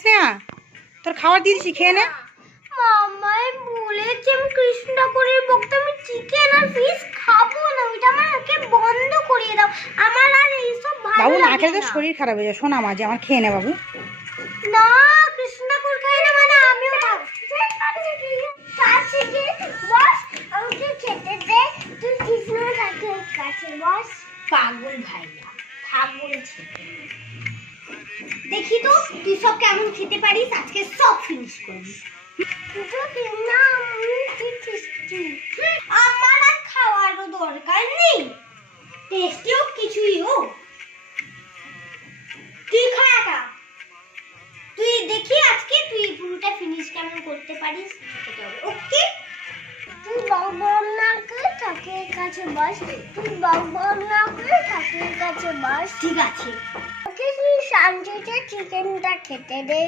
শ্রেয়া, তোর খাবার দিয়ে দিচ্ছি, খেয়ে নে। মামাই বলেছে আমি কৃষ্ণনগরের ভক্ত, আমি চিকেন আর ফিশ খাবো না, ওইটা আমাকে বন্ধ করিয়ে দাও, আমার আর এইসব ভালো বাবু না লাগে খেলে তো না। শরীর খারাপ হয়ে যায়। শোনা মাঝে আমার খেয়ে নে বাবু। না কৃষ্ণনগর খাই না মানে আমিও খাবো। কাছে গিয়ে বস, আমাকে খেতে দে, তুই কৃষ্ণনগরের কাছে বস। পাগল ভাইয়া, পাগল ছেলে। দেখি তো তুই সব কেমন খেতে পারিস, আজকে সব ফিনিশ করবি। আমার আর খাওয়ারও দরকার নেই, টেস্টি হোক কিছুই হোক, তুই খা একা। তুই দেখি আজকে তুই পুরোটা ফিনিশ কেমন করতে পারিস, ওকে? তুই বাবার না করে ঠাকুরের কাছে বস, তুই বাবার না করে ঠাকুরের কাছে বস। ঠিক আছে, ওকে তুই শান্তিতে চিকেনটা খেতে দে।